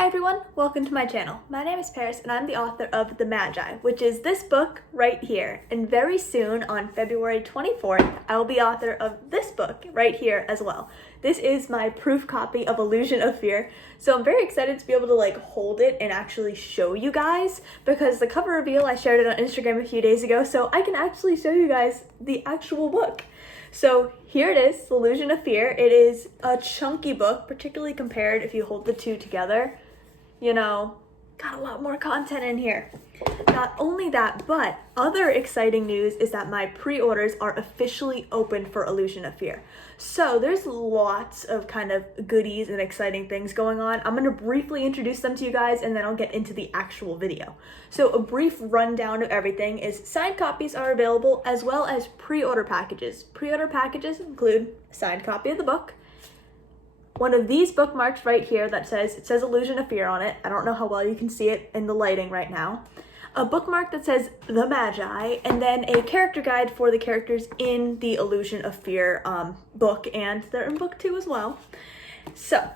Hi everyone, welcome to my channel. My name is Paris and I'm the author of The Mageye, which is this book right here. And very soon, on February 24th, I will be author of this book right here as well. This is my proof copy of Illusion of Fear, so I'm very excited to be able to hold it and actually show you guys, because the cover reveal, I shared it on Instagram a few days ago, so I can actually show you guys the actual book. So here it is, Illusion of Fear. It is a chunky book, particularly compared if you hold the two together. You know, got a lot more content in here. Not only that, but other exciting news is that my pre-orders are officially open for Illusion of Fear. So there's lots of kind of goodies and exciting things going on. I'm gonna briefly introduce them to you guys and then I'll get into the actual video. So a brief rundown of everything is signed copies are available as well as pre-order packages. Pre-order packages include a signed copy of the book, one of these bookmarks right here that says Illusion of Fear on it. I don't know how well you can see it in the lighting right now. A bookmark that says The Mageye, and then a character guide for the characters in the Illusion of Fear book, and they're in book 2 as well. So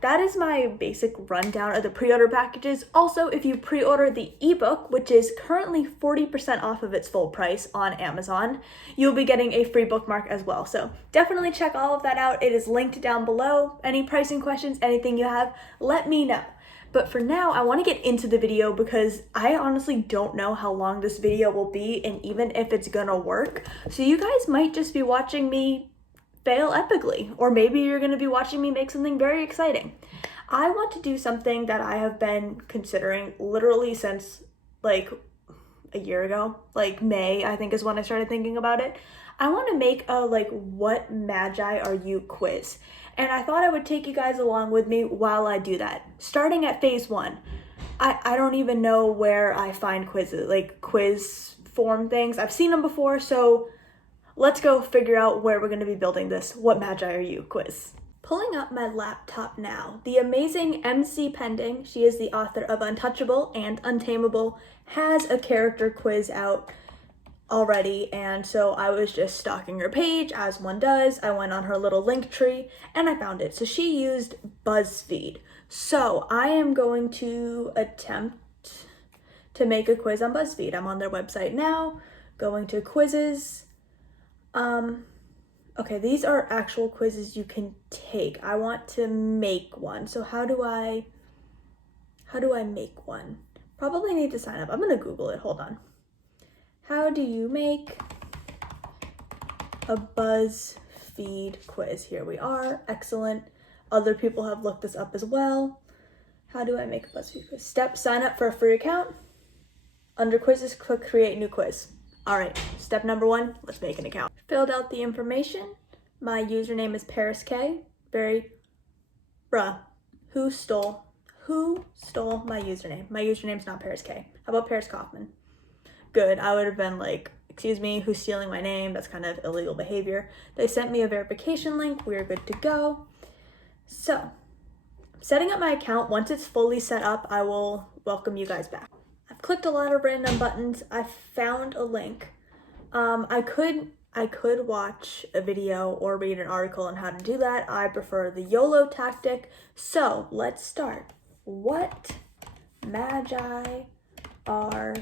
that is my basic rundown of the pre-order packages. Also, if you pre-order the ebook, which is currently 40% off of its full price on Amazon, you'll be getting a free bookmark as well. So definitely check all of that out. It is linked down below. Any pricing questions, anything you have, let me know. But for now, I want to get into the video because I honestly don't know how long this video will be and even if it's gonna work. So you guys might just be watching me fail epically, or maybe you're going to be watching me make something very exciting. I want to do something that I have been considering literally since a year ago, May, I think is when I started thinking about it. I want to make a what Mageye are you quiz, and I thought I would take you guys along with me while I do that. Starting at phase 1, I don't even know where I find quizzes, quiz form things. I've seen them before, so let's go figure out where we're going to be building this What Mageye Are You quiz. Pulling up my laptop now, the amazing MC Pending, she is the author of Untouchable and Untamable, has a character quiz out already, and so I was just stalking her page, as one does. I went on her little link tree, and I found it. So she used BuzzFeed. So I am going to attempt to make a quiz on BuzzFeed. I'm on their website now, going to quizzes. Okay, these are actual quizzes you can take. I want to make one. So how do I make one? Probably need to sign up. I'm gonna Google it, hold on. How do you make a BuzzFeed quiz? Here we are, excellent. Other people have looked this up as well. How do I make a BuzzFeed quiz? Step, sign up for a free account. Under quizzes, click create new quiz. All right, step number 1, let's make an account. Filled out the information. My username is Paris K. Who stole my username? My username's not Paris K. How about Paris Kaufman? Good, I would have been excuse me, who's stealing my name? That's kind of illegal behavior. They sent me a verification link, we're good to go. So, I'm setting up my account. Once it's fully set up, I will welcome you guys back. I've clicked a lot of random buttons. I found a link. I could watch a video or read an article on how to do that. I prefer the YOLO tactic. So let's start. What Mageye are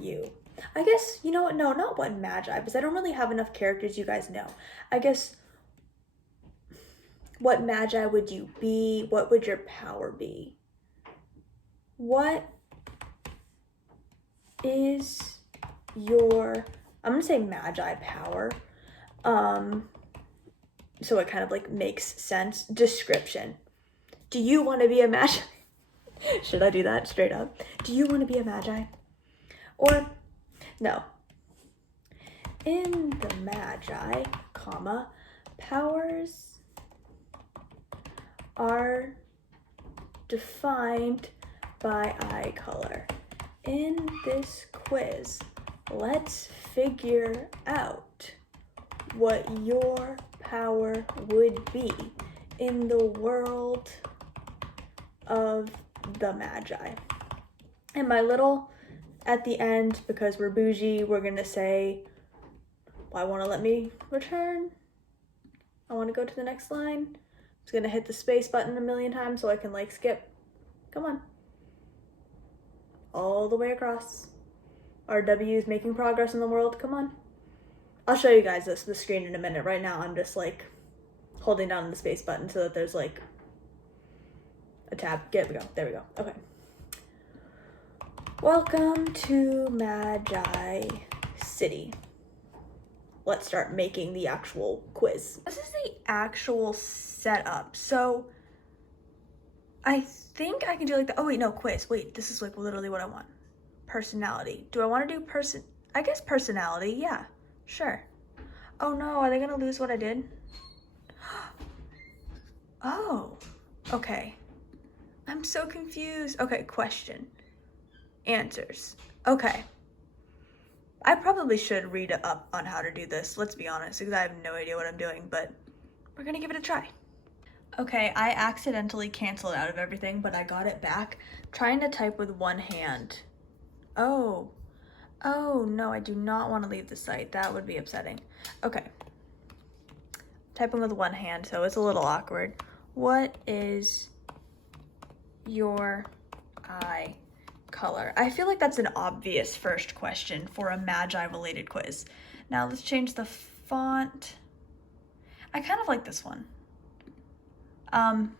you? I guess, you know what? No, not what Mageye, because I don't really have enough characters you guys know. I guess, what Mageye would you be? What would your power be? What is your, I'm gonna say Mageye power, so it kind of makes sense. Description. Do you want to be a Mageye? Should I do that straight up? Do you want to be a Mageye? Or no. In the Mageye, comma, powers are defined by eye color. In this quiz, let's figure out what your power would be in the world of the Mageye. And my little, at the end, because we're bougie, we're gonna say, why won't it let me return? I want to go to the next line. I'm just gonna hit the space button a million times so I can skip Come on. All the way across. Our W is making progress in the world. Come on. I'll show you guys the screen in a minute. Right now I'm just like holding down the space button so that there's like a tab. There we go. Okay. Welcome to Mageye City. Let's start making the actual quiz. This is the actual setup. So I think I can do like the, oh wait, no, quiz. Wait, this is like literally what I want. Personality. Do I want to do I guess personality, yeah, sure. Oh no, are they gonna lose what I did? Oh, okay. I'm so confused. Okay, question. Answers. Okay. I probably should read up on how to do this, let's be honest, because I have no idea what I'm doing, but we're gonna give it a try. Okay, I accidentally canceled out of everything, but I got it back. Trying to type with one hand. Oh no, I do not want to leave the site. That would be upsetting. Okay. Typing with one hand, so it's a little awkward. What is your eye color? I feel like that's an obvious first question for a Mageye related quiz. Now let's change the font. I kind of like this one.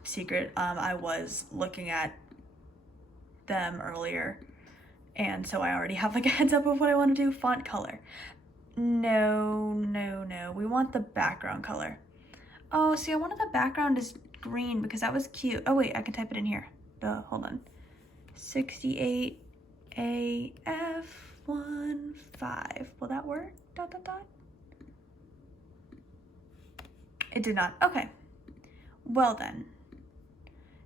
Secret, I was looking at them earlier, and so I already have like a heads up of what I want to do. Font color. No, we want the background color. Oh, see, I wanted the background is green because that was cute. Oh wait, I can type it in here. Hold on. 68 AF15. Will that work? ... It did not. Okay. Well then.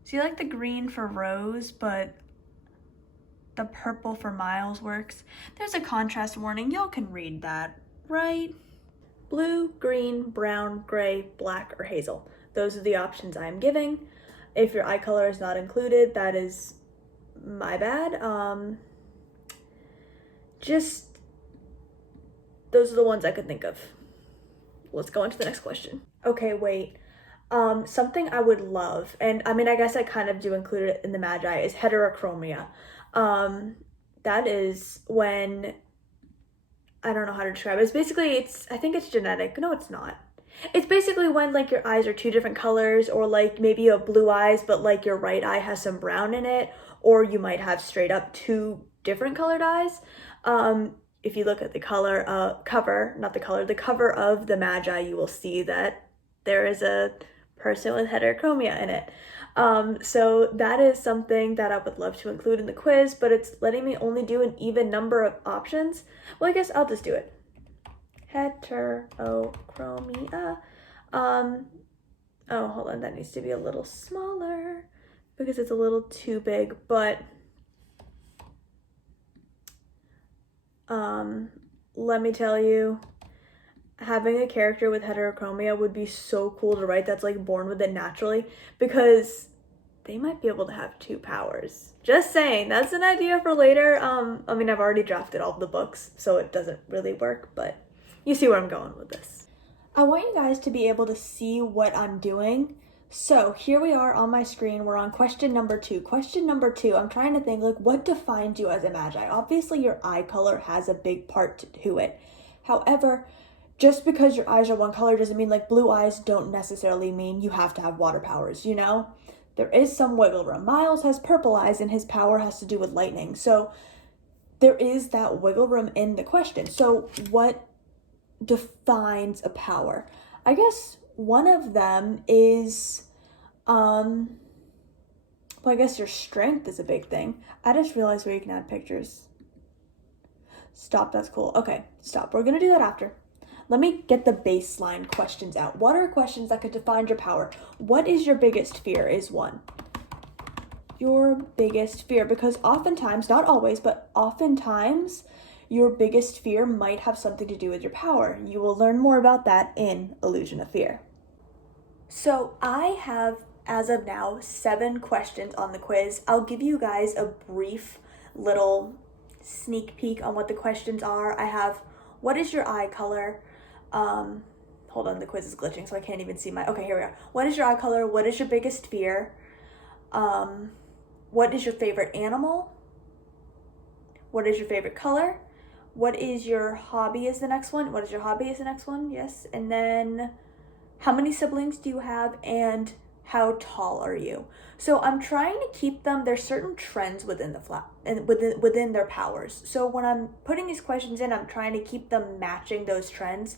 So you like the green for Rose, but the purple for Miles works. There's a contrast warning. Y'all can read that, right? Blue, green, brown, gray, black, or hazel. Those are the options I'm giving. If your eye color is not included, that is my bad. Just those are the ones I could think of. Let's go on to the next question. Okay, wait. Something I would love, and I mean, I guess I kind of do include it in the Mageye, is heterochromia. That is when, I don't know how to describe it. It's basically, I think it's genetic. No, it's not. It's basically when like your eyes are two different colors, or like maybe you have blue eyes, but like your right eye has some brown in it, or you might have straight up two different colored eyes. If you look at the cover of the Mageye, you will see that there is a person with heterochromia in it. So that is something that I would love to include in the quiz, but it's letting me only do an even number of options. Well, I guess I'll just do it. Heterochromia. Oh, hold on, that needs to be a little smaller because it's a little too big, but let me tell you, having a character with heterochromia would be so cool to write that's like born with it naturally, because they might be able to have two powers. Just saying, that's an idea for later. I mean, I've already drafted all of the books, so it doesn't really work, but you see where I'm going with this. I want you guys to be able to see what I'm doing. So here we are on my screen. We're on question number 2. Question number 2, I'm trying to think like what defines you as a Mageye. Obviously your eye color has a big part to it. However, just because your eyes are one color doesn't mean like blue eyes don't necessarily mean you have to have water powers, you know? There is some wiggle room. Miles has purple eyes and his power has to do with lightning. So there is that wiggle room in the question. So what defines a power? I guess one of them is, well, I guess your strength is a big thing. I just realized where you can add pictures. Stop, that's cool. Okay, stop. We're gonna do that after. Let me get the baseline questions out. What are questions that could define your power? What is your biggest fear is one. Your biggest fear, because oftentimes, not always, but oftentimes, your biggest fear might have something to do with your power. You will learn more about that in Illusion of Fear. So I have, as of now, 7 questions on the quiz. I'll give you guys a brief little sneak peek on what the questions are. I have, what is your eye color? Hold on, the quiz is glitching, so I can't even see okay, here we are. What is your eye color? What is your biggest fear? what is your favorite animal? What is your favorite color? What is your hobby is the next one. What is your hobby is the next one, yes. And then how many siblings do you have and how tall are you? So I'm trying to keep them, there's certain trends within the and within their powers. So when I'm putting these questions in, I'm trying to keep them matching those trends.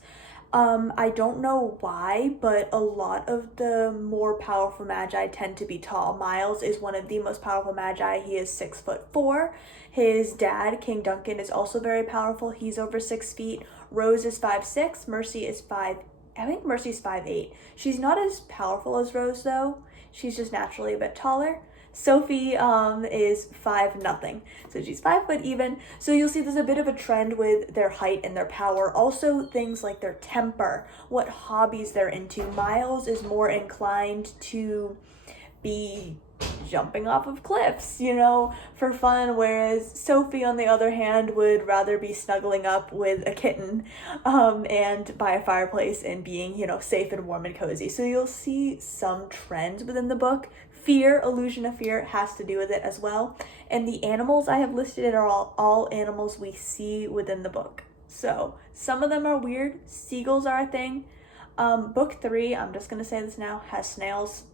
I don't know why, but a lot of the more powerful Magi tend to be tall. Miles is one of the most powerful Magi. He is 6'4". His dad, King Duncan, is also very powerful. He's over 6 feet. Rose is 5'6". Mercy is 5. I think Mercy's 5'8". She's not as powerful as Rose though. She's just naturally a bit taller. Sophie is 5'0", so she's 5 foot even. So you'll see there's a bit of a trend with their height and their power. Also things like their temper, what hobbies they're into. Miles is more inclined to be jumping off of cliffs, you know, for fun, whereas Sophie, on the other hand, would rather be snuggling up with a kitten and by a fireplace and being, you know, safe and warm and cozy. So you'll see some trends within the book. Fear, illusion of fear, has to do with it as well. And the animals I have listed are all animals we see within the book. So some of them are weird. Seagulls are a thing. Book 3, I'm just going to say this now, has snails.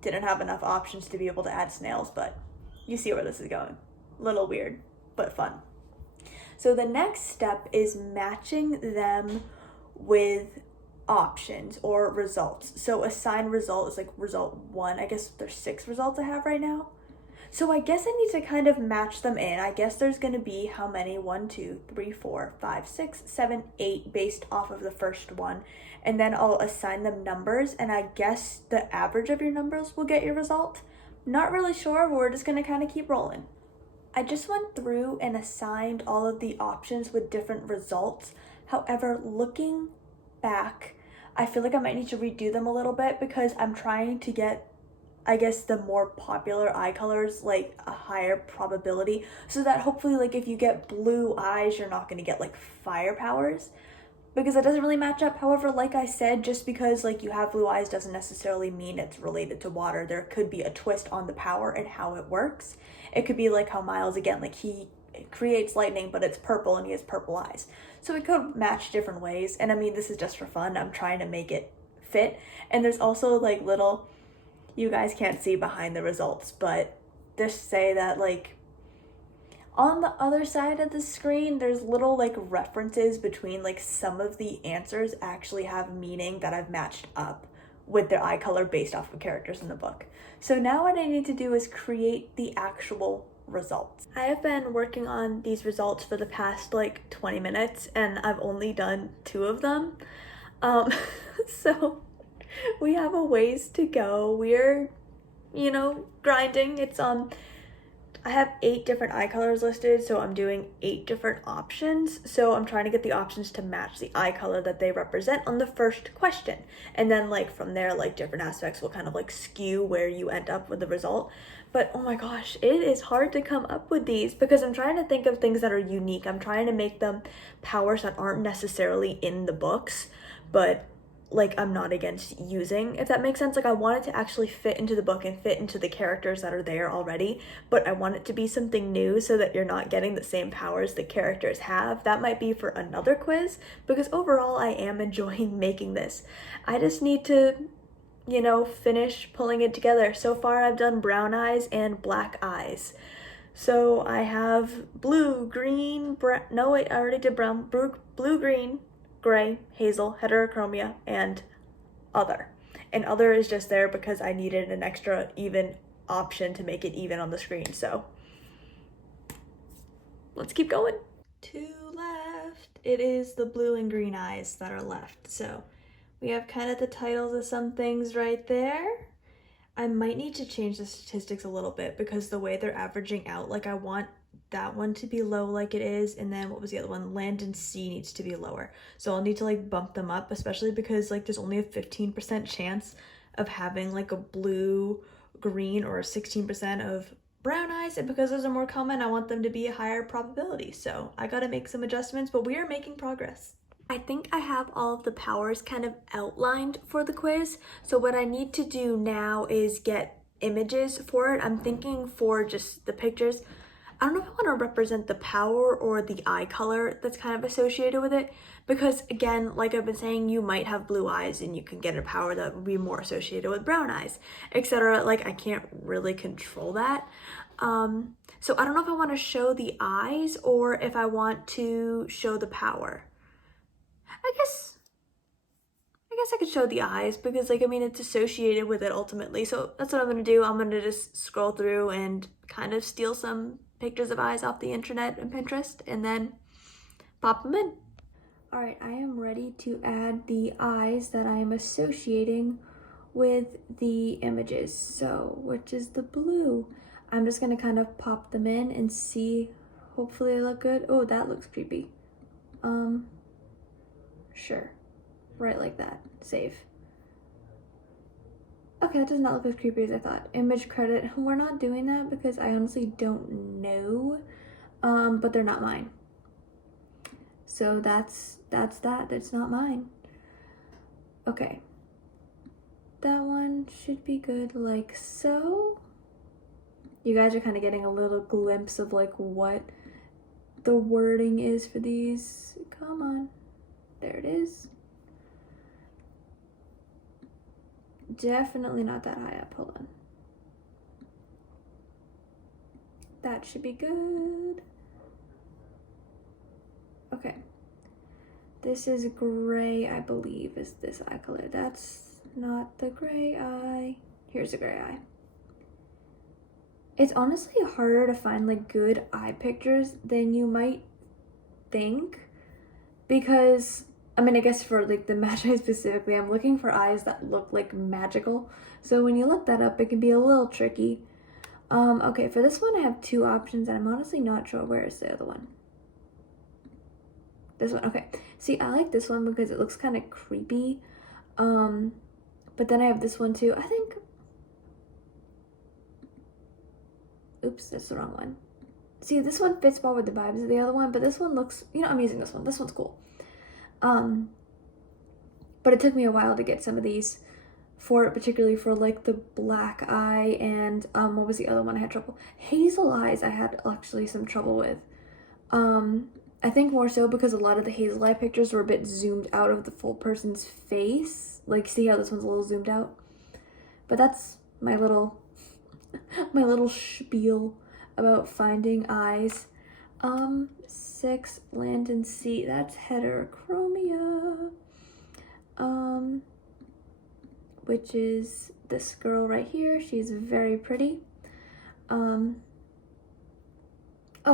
Didn't have enough options to be able to add snails, but you see where this is going. Little weird, but fun. So the next step is matching them with options or results. So assign result is like result 1. I guess there's 6 results I have right now. So I guess I need to kind of match them in. I guess there's going to be how many? 1, 2, 3, 4, 5, 6, 7, 8 based off of the first one. And then I'll assign them numbers, and I guess the average of your numbers will get your result. Not really sure, but we're just going to kind of keep rolling. I just went through and assigned all of the options with different results. However, looking back, I feel like I might need to redo them a little bit because I'm trying to get, I guess, the more popular eye colors like a higher probability, so that hopefully, like, if you get blue eyes, you're not going to get like fire powers, because that doesn't really match up. However, like I said, just because like you have blue eyes doesn't necessarily mean it's related to water. There could be a twist on the power and how it works. It could be like how Miles, again, like he creates lightning, but it's purple and he has purple eyes. So it could match different ways. And I mean, this is just for fun. I'm trying to make it fit. And there's also like little, you guys can't see behind the results, but just say that like on the other side of the screen, there's little like references between like some of the answers actually have meaning that I've matched up with their eye color based off of characters in the book. So now what I need to do is create the actual results. I have been working on these results for the past like 20 minutes and I've only done 2 of them. So we have a ways to go. We're, you know, grinding. It's I have 8 different eye colors listed, so I'm doing 8 different options. So I'm trying to get the options to match the eye color that they represent on the first question. And then like from there, like different aspects will kind of like skew where you end up with the result. But oh my gosh, it is hard to come up with these because I'm trying to think of things that are unique. I'm trying to make them powers that aren't necessarily in the books, but like I'm not against using, if that makes sense. Like I want it to actually fit into the book and fit into the characters that are there already, but I want it to be something new so that you're not getting the same powers the characters have. That might be for another quiz, because overall I am enjoying making this. I just need to, you know, finish pulling it together. So far I've done brown eyes and black eyes. So I have blue, green, no wait, I already did brown, blue, green, gray, hazel, heterochromia, and other. And other is just there because I needed an extra even option to make it even on the screen. So let's keep going. 2 left. It is the blue and green eyes that are left. So we have kind of the titles of some things right there. I might need to change the statistics a little bit because the way they're averaging out, like I want that one to be low like it is, and then what was the other one? Land and sea needs to be lower. So I'll need to like bump them up, especially because like there's only a 15% chance of having like a blue, green, or 16% of brown eyes, and because those are more common, I want them to be a higher probability. So I gotta make some adjustments, but we are making progress. I think I have all of the powers kind of outlined for the quiz. So what I need to do now is get images for it. I'm thinking for just the pictures. I don't know if I want to represent the power or the eye color that's kind of associated with it, because again, like I've been saying, you might have blue eyes and you can get a power that would be more associated with brown eyes, etc. Like, I can't really control that. So I don't know if I want to show the eyes or if I want to show the power. I guess I could show the eyes because, like, I mean, it's associated with it ultimately. So that's what I'm going to do. I'm going to just scroll through and kind of steal some pictures of eyes off the internet and Pinterest and then pop them in. All right, I am ready to add the eyes that I am associating with the images. So, which is the blue? I'm just going to kind of pop them in and see. Hopefully they look good. Oh, that looks creepy. Sure. Right like that. Save. Okay, that does not look as creepy as I thought. Image credit. We're not doing that because I honestly don't know. But they're not mine. So that's that. That's not mine. Okay. That one should be good like so. You guys are kind of getting a little glimpse of like what the wording is for these. Come on. There it is. Definitely not that high up. Hold on. That should be good. Okay. This is gray, I believe, is this eye color. That's not the gray eye. Here's the gray eye. It's honestly harder to find like good eye pictures than you might think, because I mean, I guess for like the Mageye specifically, I'm looking for eyes that look like magical. So when you look that up, it can be a little tricky. Okay, for this one, I have two options, and I'm honestly not sure where is the other one. This one, okay. See, I like this one because it looks kind of creepy. But then I have this one too. I think, oops, that's the wrong one. See, this one fits more with the vibes of the other one, but this one looks, you know, I'm using this one. This one's cool. But it took me a while to get some of these for it, particularly for like the black eye and what was the other one I had trouble? Hazel eyes I had actually some trouble with. I think more so because a lot of the hazel eye pictures were a bit zoomed out of the full person's face. Like, see how this one's a little zoomed out? But that's my little my little spiel about finding eyes. 6 land and sea, that's heterochromia, which is this girl right here. She's very pretty. Oh,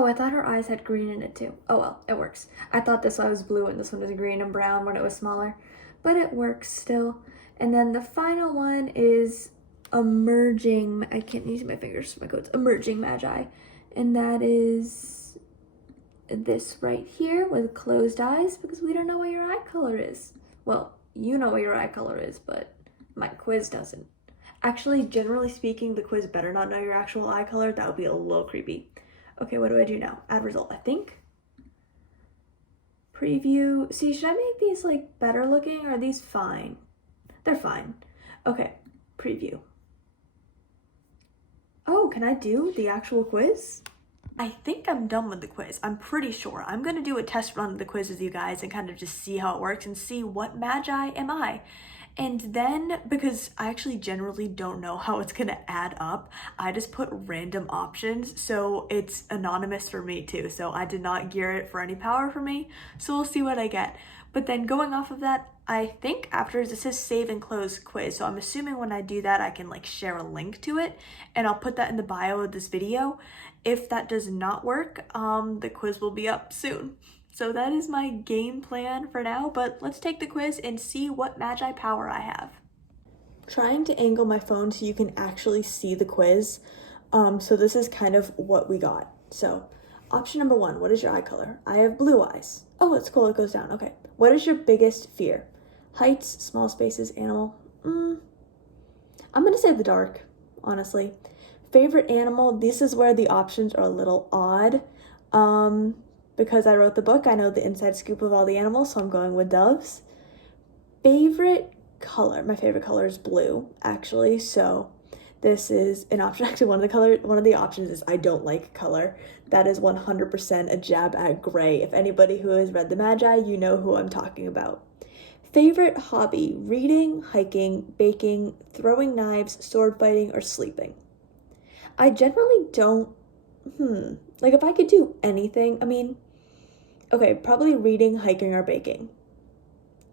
I thought her eyes had green in it too. Oh well, it works. I thought this one was blue and this one was green and brown when it was smaller, but it works still. And then the final one is emerging, I can't use my fingers for my codes, emerging Mageye, and that is this right here with closed eyes, because we don't know what your eye color is. Well, you know what your eye color is, but my quiz doesn't. Actually, generally speaking, the quiz better not know your actual eye color. That would be a little creepy. Okay, what do I do now? Add result, I think. Preview. See, should I make these like better looking, or are these fine? They're fine. Okay, preview. Oh, can I do the actual quiz? I think I'm done with the quiz. I'm pretty sure. I'm gonna do a test run of the quiz with you guys and kind of just see how it works and see what Mageye am I. And then, because I actually generally don't know how it's gonna add up, I just put random options, so it's anonymous for me too. So I did not gear it for any power for me, so we'll see what I get. But then going off of that, I think after this says save and close quiz, so I'm assuming when I do that, I can like share a link to it, and I'll put that in the bio of this video. If that does not work, the quiz will be up soon. So that is my game plan for now, but let's take the quiz and see what Mageye power I have. Trying to angle my phone so you can actually see the quiz. So this is kind of what we got. So option number 1, what is your eye color? I have blue eyes. Oh, it's cool, it goes down, okay. What is your biggest fear? Heights, small spaces, animal. I'm gonna say the dark, honestly. Favorite animal, this is where the options are a little odd. Because I wrote the book, I know the inside scoop of all the animals, so I'm going with doves. Favorite color, my favorite color is blue, actually, so This is an option. Actually, one of the options is I don't like color. That is 100% a jab at gray. If anybody who has read the Mageye, you know who I'm talking about. Favorite hobby: reading, hiking, baking, throwing knives, sword fighting, or sleeping. I generally don't, like if I could do anything, I mean, okay, probably reading, hiking, or baking.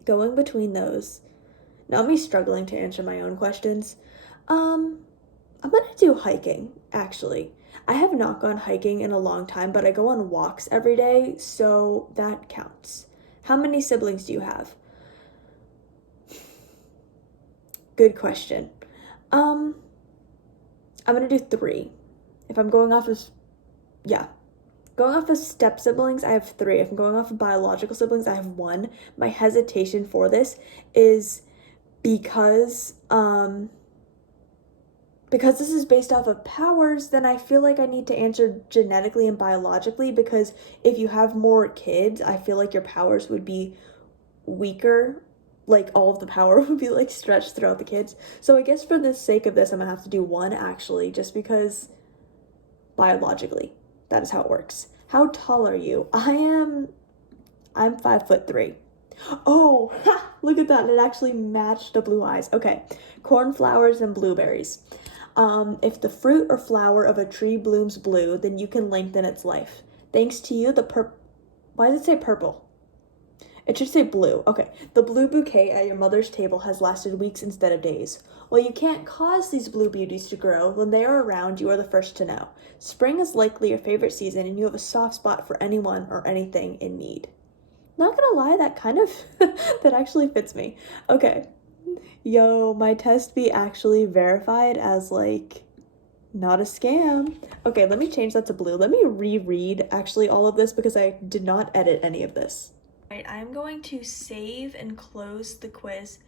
Going between those. Not me struggling to answer my own questions. I'm gonna do hiking, actually. I have not gone hiking in a long time, but I go on walks every day, so that counts. How many siblings do you have? Good question. I'm gonna do 3. If I'm going off of, going off of step siblings, I have 3. If I'm going off of biological siblings, I have 1. My hesitation for this is because this is based off of powers, then I feel like I need to answer genetically and biologically, because if you have more kids, I feel like your powers would be weaker. Like all of the power would be like stretched throughout the kids. So I guess for the sake of this, I'm gonna have to do 1 actually, just because biologically, that is how it works. How tall are you? I'm 5'3". Oh, look at that. It actually matched the blue eyes. Okay, cornflowers and blueberries. If the fruit or flower of a tree blooms blue, then you can lengthen its life. Thanks to you, why does it say purple? It should say blue. Okay, the blue bouquet at your mother's table has lasted weeks instead of days. While you can't cause these blue beauties to grow, when they are around, you are the first to know. Spring is likely your favorite season, and you have a soft spot for anyone or anything in need. Not gonna lie, that kind of, that actually fits me. Okay. Yo, my test be actually verified as like, not a scam. Okay, let me change that to blue. Let me reread actually all of this because I did not edit any of this. All right, I'm going to save and close the quiz.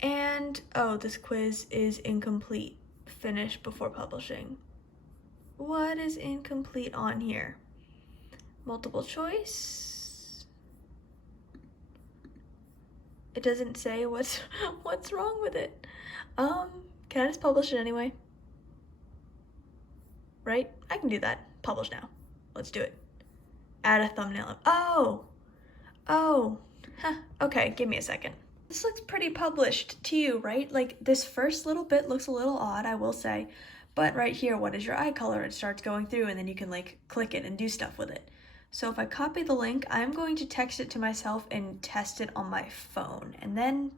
And, oh, this quiz is incomplete. Finish before publishing. What is incomplete on here? Multiple choice. It doesn't say what's wrong with it. Can I just publish it anyway? Right? I can do that. Publish now. Let's do it. Add a thumbnail. Oh, okay, give me a second. This looks pretty published to you, right? Like this first little bit looks a little odd, I will say, but right here, what is your eye color? It starts going through and then you can like click it and do stuff with it. So if I copy the link, I'm going to text it to myself and test it on my phone. And then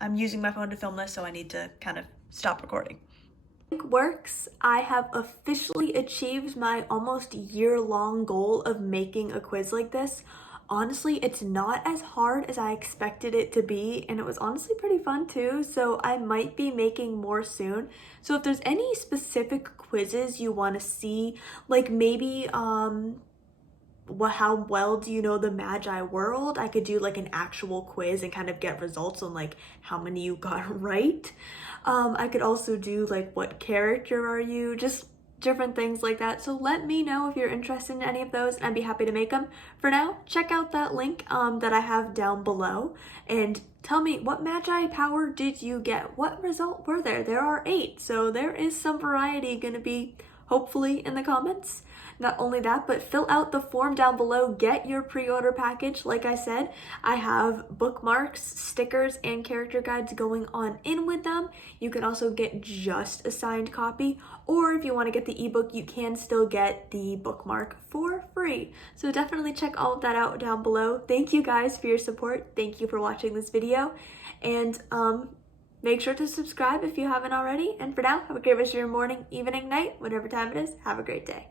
I'm using my phone to film this, so I need to kind of stop recording. Works. I have officially achieved my almost year-long goal of making a quiz like this. Honestly, it's not as hard as I expected it to be, and it was honestly pretty fun too, so I might be making more soon. So if there's any specific quizzes you want to see, like maybe how well do you know the Mageye world? I could do like an actual quiz and kind of get results on like how many you got right. I could also do like what character are you, just different things like that. So let me know if you're interested in any of those and I'd be happy to make them. For now, check out that link that I have down below and tell me, what Mageye power did you get? What result were there? There are 8, so there is some variety gonna be hopefully in the comments. Not only that, but fill out the form down below, get your pre-order package. Like I said, I have bookmarks, stickers, and character guides going on in with them. You can also get just a signed copy, or if you want to get the ebook, you can still get the bookmark for free. So definitely check all of that out down below. Thank you guys for your support. Thank you for watching this video, and make sure to subscribe if you haven't already. And for now, have a great rest of your morning, evening, night, whatever time it is. Have a great day.